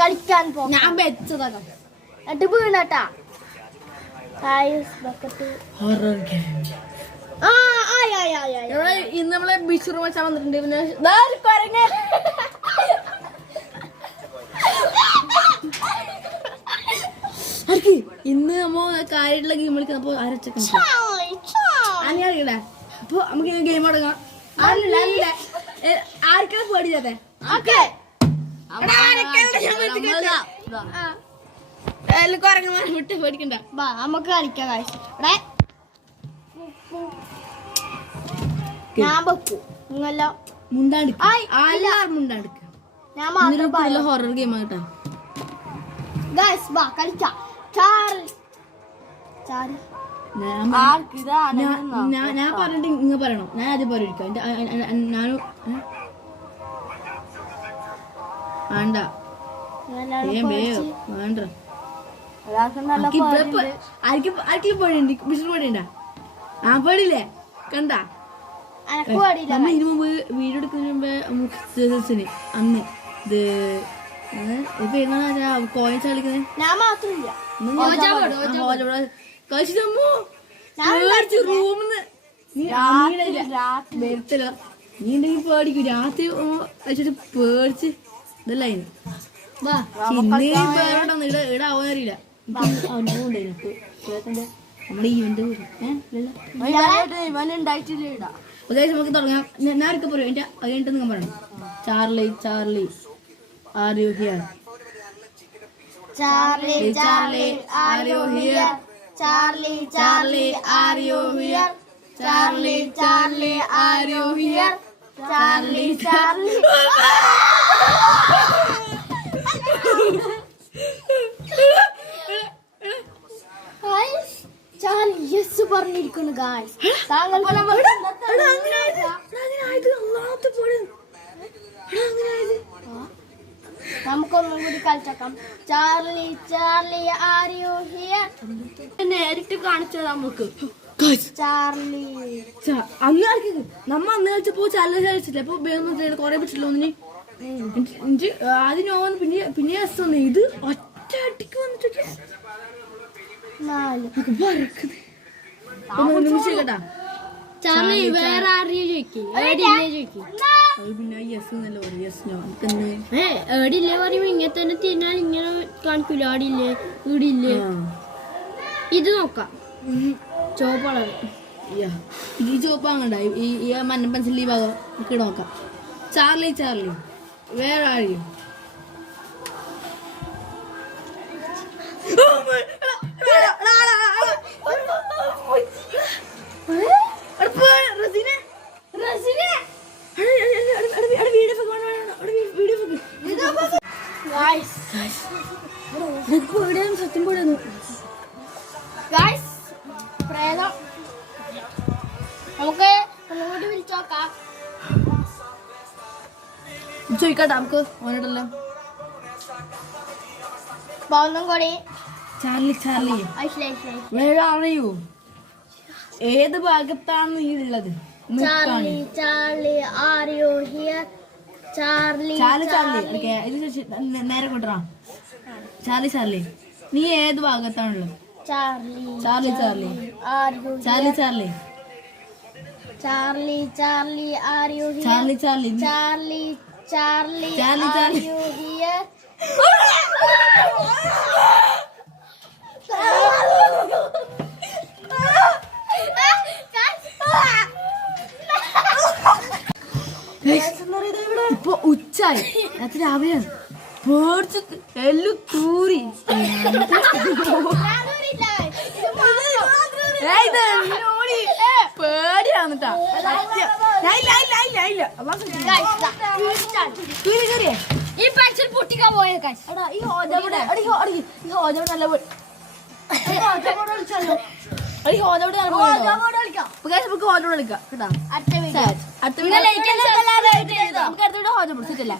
കളിക്കാൻ പോ. ഞാൻ വെച്ചതാ എന്നിട്ട് വീണട്ടാ. ഇന്ന് നമ്മളെ ബിഷുറ് വെച്ചാൽ വന്നിട്ടുണ്ട്. പിന്നെ ഇന്ന് നമ്മ കാര്യമായിട്ടുള്ള ഗെയിം കളിക്കാം. അപ്പൊ ആരൊക്കെ അപ്പൊ നമുക്ക് ഗെയിം തുടങ്ങാം. ആർക്കാണ് പേടിച്ചാത്തെ വിട്ട് പേടിക്കണ്ട. നമുക്ക് കളിക്കാം. ഞാൻ വെക്കൂ. നിങ്ങളെല്ലാം മുണ്ടാണ്ടിക്ക്. ഹൊറർ ഗെയിം ആയിട്ടാ. കളിക്കാം. ഞാൻ പറഞ്ഞിട്ട് ഇങ്ങ പറയണോ? ഞാൻ ആദ്യം പറയിരിക്കാം. ഞാനും വേണ്ട വേണ്ട. ആർക്കും പേടിയുണ്ട്? ബിസിന് പേടിയുണ്ടാ? ആ പേടിയില്ലേ? കണ്ട നമ്മ ഇതിനു മുമ്പ് വീഡിയോ എടുക്കുന്നതിന് മുമ്പേ അന്ന് ഇത് ഇപ്പൊ എന്നാ കോയിൻസ് കളിക്കുന്നത്. ഞാൻ മാത്രമില്ല. റൂമിന്ന് വരത്തില്ല. നീ ഉണ്ടെങ്കിൽ പേടിക്കും. രാത്രി വെച്ചിട്ട് പേടിച്ച് ഇതല്ല ഇവിടെ ആവാന്നറിയില്ല. നമ്മുടെ ഈവന്റ് നമുക്ക് തുടങ്ങാം. ഞാൻ ഒക്കെ പറയും. എന്റെ കഴിഞ്ഞിട്ട് നിങ്ങൾ പറയണം. Charlie Charlie are you here? Charlie, Charlie, are you here? Charlie, Charlie, are you here? Charlie, Charlie, are you here? Charlie, Charlie. Guys, Charlie, yes, പറഞ്ഞിരിക്കുന്നു guys. താങ്കൾ നമുക്കൊന്നും കൂടി കളിച്ചേക്കാം. Charlie Charlie are you here? നേരിട്ട് കാണിച്ചത് നമുക്ക്. Charlie നമ്മ അന്ന് കളിച്ചപ്പോ ചാർലി കളിച്ചില്ല. അപ്പൊ കൊറേ പറ്റില്ല. ഒന്നിന് ആദ്യം പിന്നെ രസം. ഇത് ഒറ്റ അടിക്ക് വന്നിട്ട് കേട്ടാ. ചാർലി വേറെ ആരെയും ചോദിക്കും. ഏടില്ലേ പറയുമ്പോ ഇങ്ങനെ തന്നെ തിന്നാൻ ഇങ്ങനെ കാണിക്കൂല. ആടില്ലേ ഈടില്ലേ. ഇത് നോക്കാം. ചോപ്പളവ് ഈ ചോപ്പ് വാങ്ങണ്ട. ഈ മഞ്ഞ പെൻസിൽ ഈ ഭാഗം നമുക്ക് നോക്കാം. ചാർലി ചാർലി വേറെ ആരെയും സത്യം പോടുന്നു. നമുക്ക് ഒന്നുകൂടി വിളിച്ചു നോക്കാം. ചോദിക്കാട്ടെ നമുക്ക് ഓനോടല്ലോ. ഒന്നും കൂടി. ചാർലി ചാർലി വേറെ അറിയൂ ഏത് ഭാഗത്താണ് നീ ഉള്ളത്? Charlie Charlie are you here? Charlie Charlie Charlie നേരെ കൊണ്ടുവരാ. ചാർലി ചാർലി നീ ഏത് ഭാഗത്താണുള്ളത്? Charlie Charlie Charlie are you Charlie Charlie Charlie Charlie are you here? Charlie Charlie Charlie Charlie Charlie are you here? ഇപ്പൊ ഉച്ചായി. രാത്രി രാവിലെ പേടിച്ച് എല്ലു തൂരി. പേടിയാന്നിട്ടാ. ഈ പെൻസിൽ പൊട്ടിക്കാൻ പോയ ഈ ഹോജോട് നല്ല നമുക്ക് ഹോജോട് കളിക്കാം കേട്ടാ. അടുത്ത വീഡിയോ ഹോജോട് സെറ്റല്ലേ.